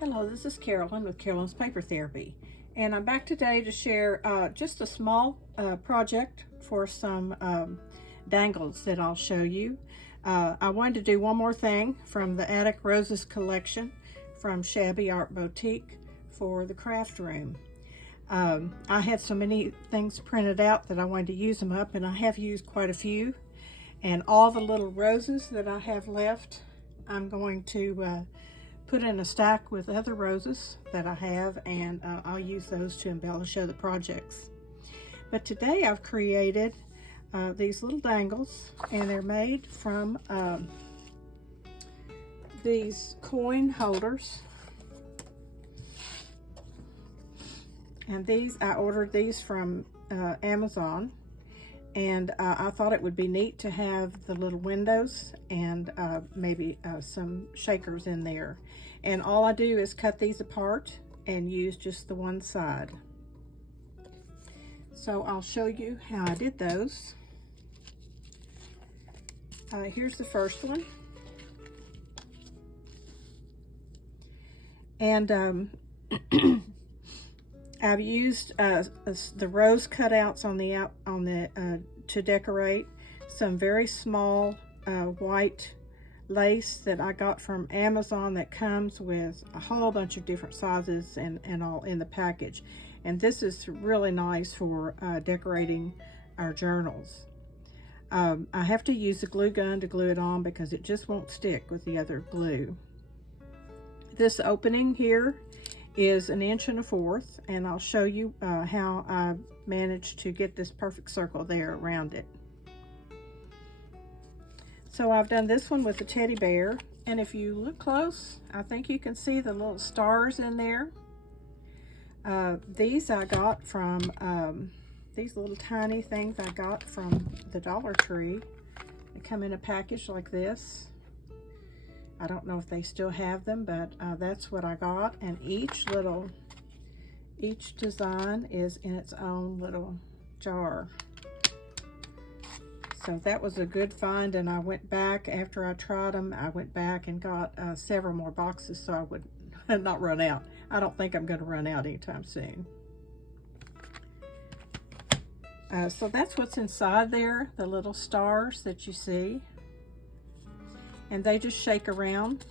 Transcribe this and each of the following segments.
Hello, this is Carolyn with Carolyn's Paper Therapy, and I'm back today to share just a small project for some dangles that I'll show you. I wanted to do one more thing from the Attic Roses collection from Shabby Art Boutique for the craft room. I had so many things printed out that I wanted to use them up, and I have used quite a few, and all the little roses that I have left I'm going to put in a stack with other roses that I have, and I'll use those to embellish other projects. But today I've created these little dangles, and they're made from these coin holders. And I ordered these from Amazon, and I thought it would be neat to have the little windows and maybe some shakers in there. And all I do is cut these apart and use just the one side. So I'll show you how I did those. Here's the first one. And I've used the rose cutouts on the to decorate some very small white lace that I got from Amazon that comes with a whole bunch of different sizes and all in the package. And this is really nice for decorating our journals. I have to use a glue gun to glue it on because it just won't stick with the other glue. This opening here is 1¼ inch, and I'll show you how I managed to get this perfect circle there around it. So I've done this one with the teddy bear, and if you look close, I think you can see the little stars in there. These I got from, these little tiny things I got from the Dollar Tree. They come in a package like this. I don't know if they still have them, but that's what I got. And each design is in its own little jar. So that was a good find, and I went back after I tried them. I went back and got several more boxes so I would not run out. I don't think I'm going to run out anytime soon. So that's what's inside there, the little stars that you see. And they just shake around.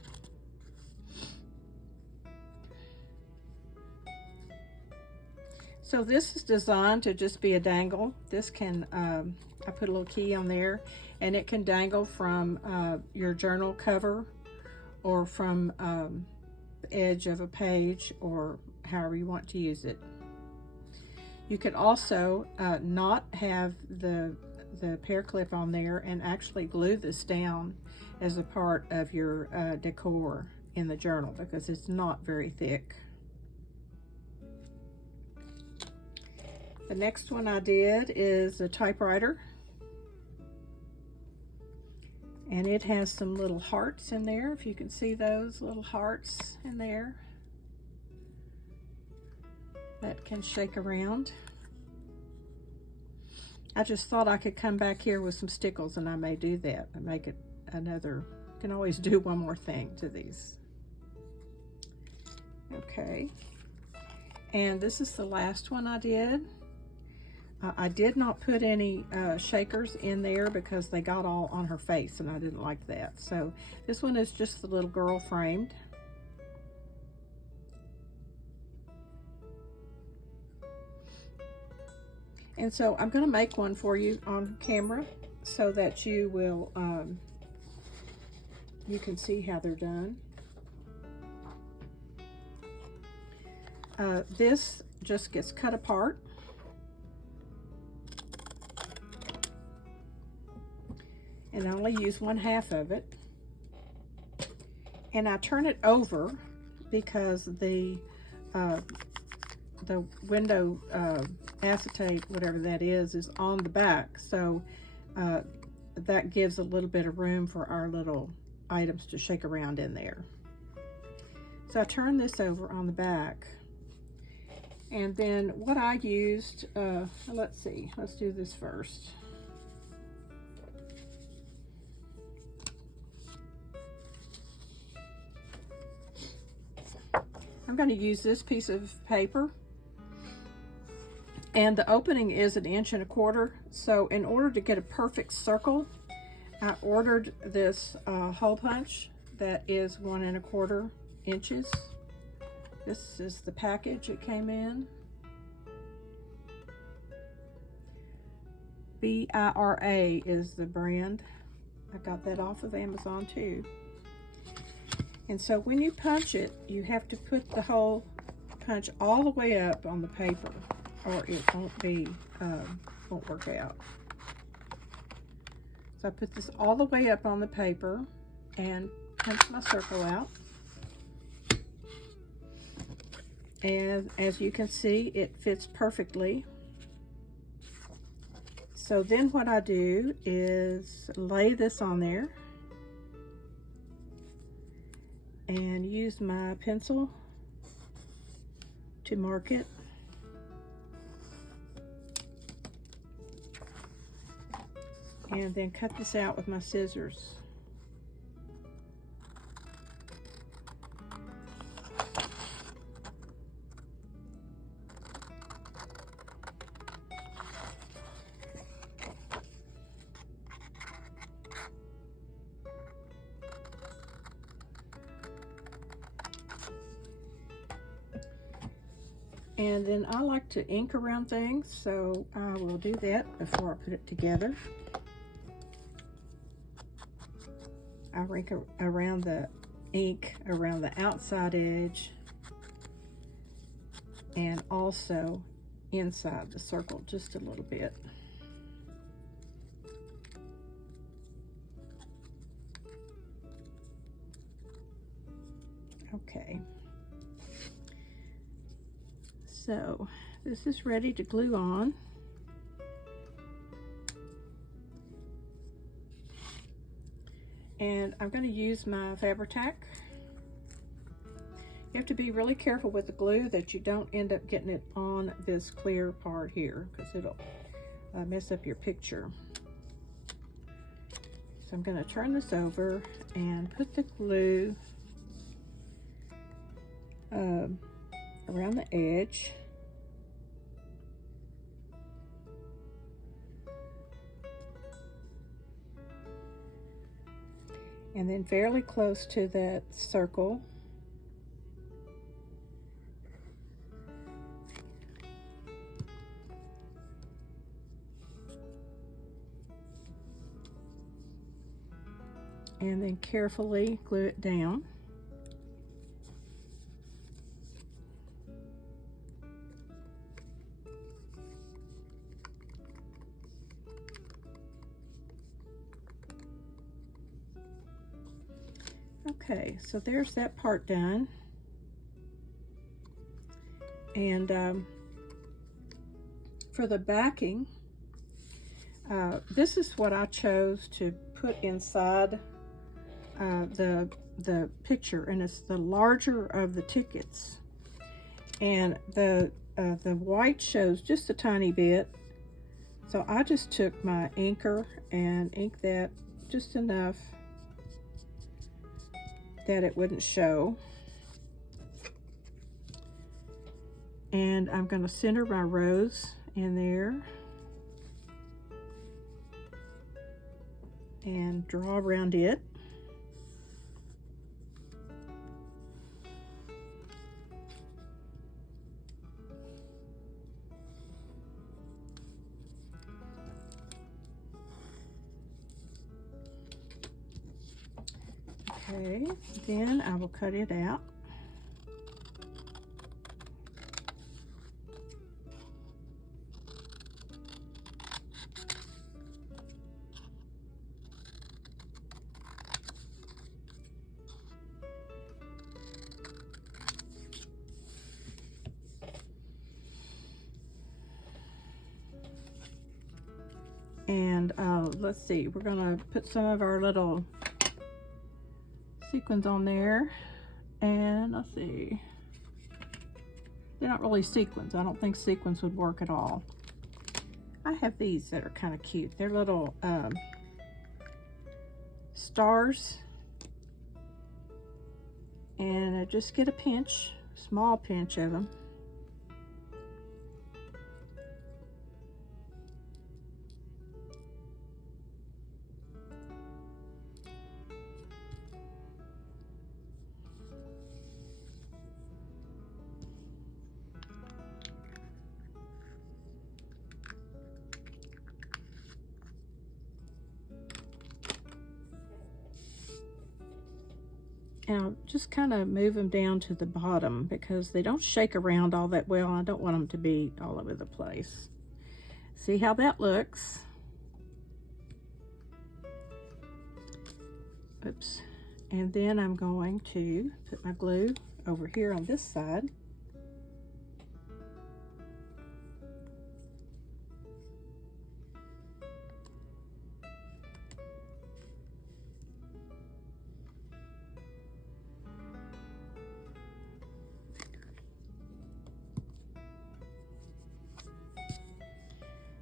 So this is designed to just be a dangle. This can, I put a little key on there, and it can dangle from your journal cover or from the edge of a page, or however you want to use it. You could also not have the pear clip on there and actually glue this down as a part of your decor in the journal because it's not very thick. The next one I did is a typewriter, and it has some little hearts in there, if you can see those little hearts in there that can shake around. I just thought I could come back here with some stickles, and I may do that and make it another. You can always do one more thing to these. Okay, and this is the last one I did. I did not put any shakers in there because they got all on her face, and I didn't like that. So this one is just the little girl framed. And so I'm going to make one for you on camera so that you will, you can see how they're done. This just gets cut apart. And I only use 1/2 of it. And I turn it over because the window acetate, whatever that is on the back. So that gives a little bit of room for our little items to shake around in there. So I turn this over on the back. And then what I used, let's see, let's do this first. I'm going to use this piece of paper, and the opening is 1.25 inches. So in order to get a perfect circle, I ordered this hole punch that is 1.25 inches. This is the package it came in. BIRA is the brand. I got that off of Amazon too. And so when you punch it, you have to put the hole punch all the way up on the paper, or it won't work out. So I put this all the way up on the paper and punch my circle out. And as you can see, it fits perfectly. So then what I do is lay this on there and use my pencil to mark it. And then cut this out with my scissors. And then I like to ink around things, so I will do that before I put it together. I ink around the ink around the outside edge and also inside the circle just a little bit. Okay. So this is ready to glue on. And I'm going to use my Fabri-Tac. You have to be really careful with the glue that you don't end up getting it on this clear part here, because it'll mess up your picture. So I'm going to turn this over and put the glue around the edge. And then fairly close to that circle. And then carefully glue it down. Okay, so there's that part done. And for the backing, this is what I chose to put inside the picture, and it's the larger of the tickets. And the white shows just a tiny bit, so I just took my inker and inked that just enough that it wouldn't show. And I'm going to center my rose in there and draw around it. Okay, then I will cut it out. And let's see, we're gonna put some of our little sequins on there, and let's see, they're not really sequins. I don't think sequins would work at all. I have these that are kind of cute. They're little stars, and I just get a pinch, small pinch of them. And I'll just kind of move them down to the bottom because they don't shake around all that well. I don't want them to be all over the place. See how that looks? Oops. And then I'm going to put my glue over here on this side.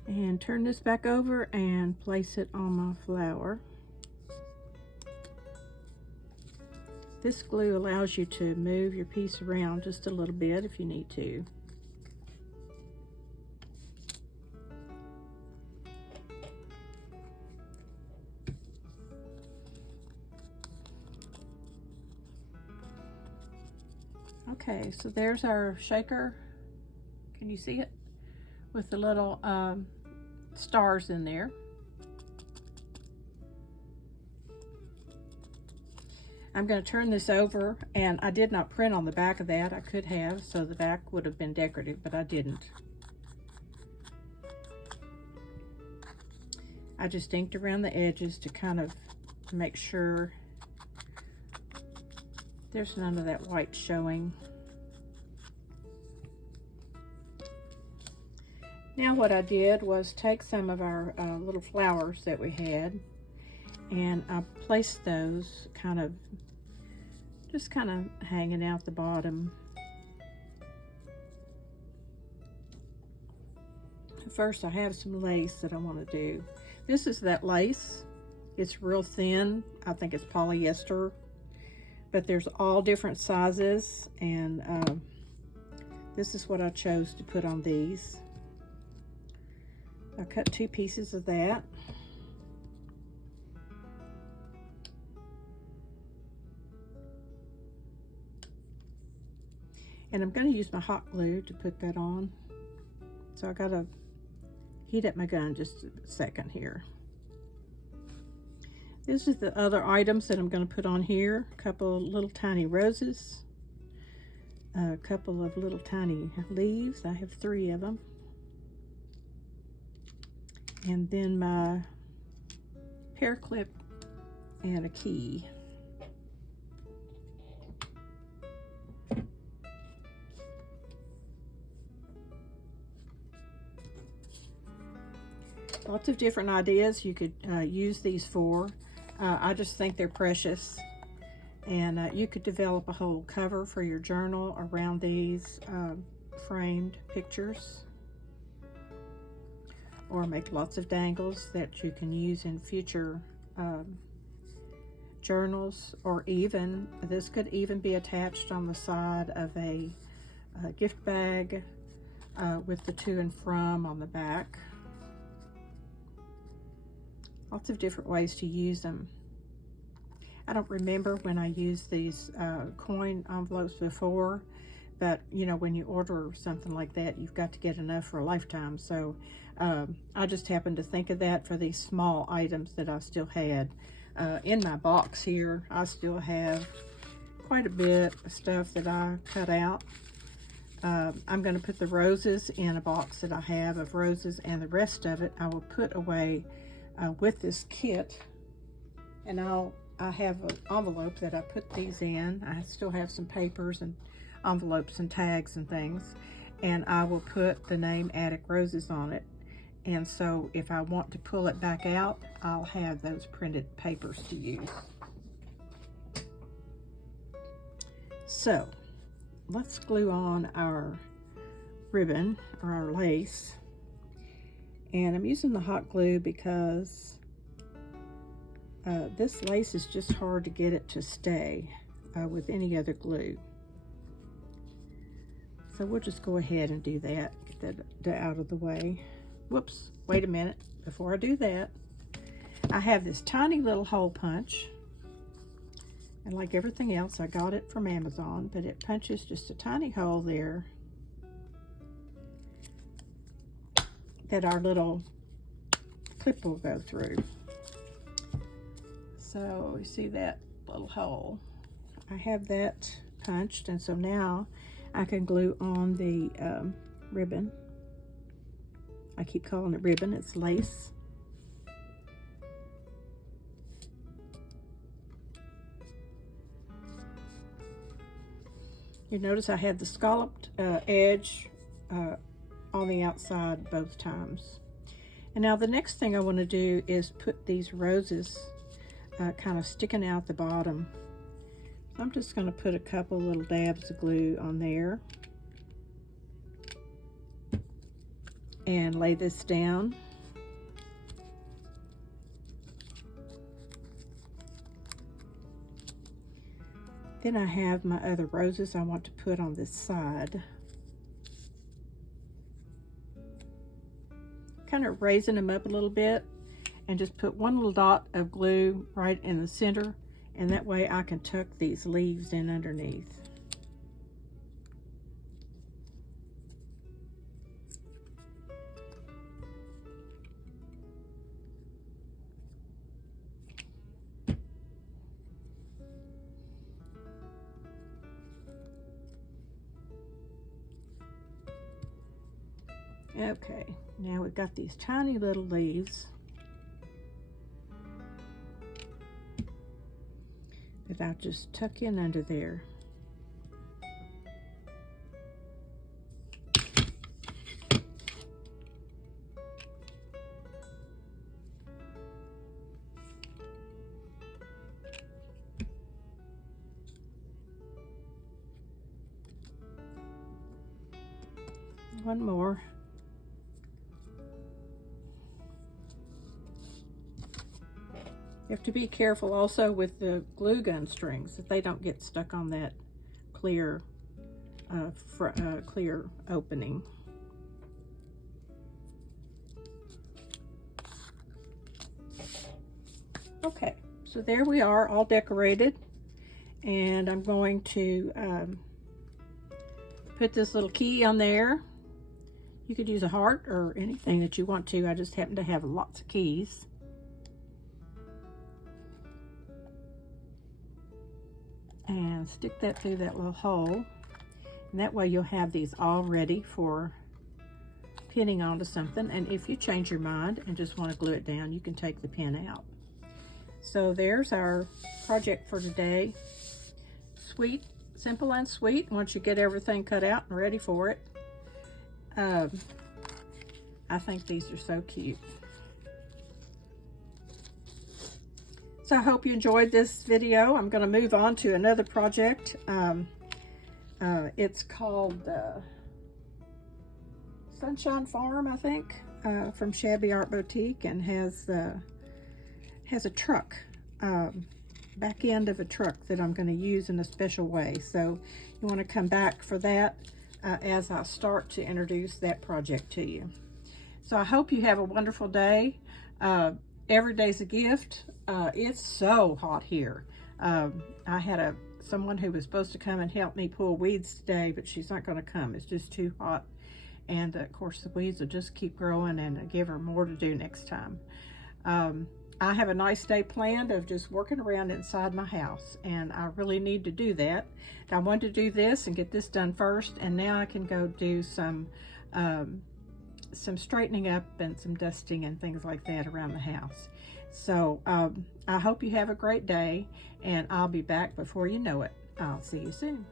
And turn this back over and place it on my flower. This glue allows you to move your piece around just a little bit if you need to. Okay, so there's our shaker. Can you see it? With the little stars in there. I'm going to turn this over, and I did not print on the back of that. I could have, so the back would have been decorative, but I didn't. I just inked around the edges to kind of make sure there's none of that white showing. Now what I did was take some of our little flowers that we had, and I placed those just kind of hanging out the bottom. First, I have some lace that I want to do. This is that lace. It's real thin. I think it's polyester, but there's all different sizes, and this is what I chose to put on these. I cut 2 pieces of that. And I'm going to use my hot glue to put that on. So I got to heat up my gun just a second here. This is the other items that I'm going to put on here. A couple of little tiny roses. A couple of little tiny leaves. I have 3 of them. And then my hair clip and a key. Lots of different ideas you could use these for. I just think they're precious. And you could develop a whole cover for your journal around these framed pictures. Or make lots of dangles that you can use in future journals. Or even, this could even be attached on the side of a gift bag with the to and from on the back. Lots of different ways to use them. I don't remember when I used these coin envelopes before, but you know, when you order something like that, you've got to get enough for a lifetime. So I just happened to think of that for these small items that I still had. In my box here, I still have quite a bit of stuff that I cut out. I'm going to put the roses in a box that I have of roses, and the rest of it I will put away with this kit. And I have an envelope that I put these in. I still have some papers and envelopes and tags and things, and I will put the name Attic Roses on it. And so if I want to pull it back out, I'll have those printed papers to use. So let's glue on our ribbon or our lace. And I'm using the hot glue because this lace is just hard to get it to stay with any other glue. So we'll just go ahead and do that, get that out of the way. Whoops, wait a minute. Before I do that, I have this tiny little hole punch. And like everything else, I got it from Amazon, but it punches just a tiny hole there that our little clip will go through. So you see that little hole? I have that punched, and so now I can glue on the ribbon. I keep calling it ribbon, it's lace. You notice I had the scalloped edge on the outside both times. And now the next thing I want to do is put these roses kind of sticking out the bottom. So I'm just going to put a couple little dabs of glue on there and lay this down. Then I have my other roses I want to put on this side. Kind of raising them up a little bit and just put one little dot of glue right in the center, and that way I can tuck these leaves in underneath. Okay, now we've got these tiny little leaves that I'll just tuck in under there. One more. You have to be careful also with the glue gun strings that they don't get stuck on that clear clear opening. Okay, so there we are, all decorated, and I'm going to put this little key on there. You could use a heart or anything that you want to. I just happen to have lots of keys. And stick that through that little hole, and that way you'll have these all ready for pinning onto something. And if you change your mind and just want to glue it down, you can take the pin out. So there's our project for today. Sweet, simple and sweet once you get everything cut out and ready for it. I think these are so cute. So I hope you enjoyed this video. I'm going to move on to another project. It's called Sunshine Farm, I think, from Shabby Art Boutique, and has a truck, back end of a truck that I'm going to use in a special way. So you want to come back for that as I start to introduce that project to you. So I hope you have a wonderful day. Every day's a gift. It's so hot here. I had someone who was supposed to come and help me pull weeds today, but she's not going to come. It's just too hot. And of course the weeds will just keep growing, and I'll give her more to do next time. I have a nice day planned of just working around inside my house, and I really need to do that. I wanted to do this and get this done first, and now I can go do some straightening up and some dusting and things like that around the house. So I hope you have a great day, and I'll be back before you know it. I'll see you soon.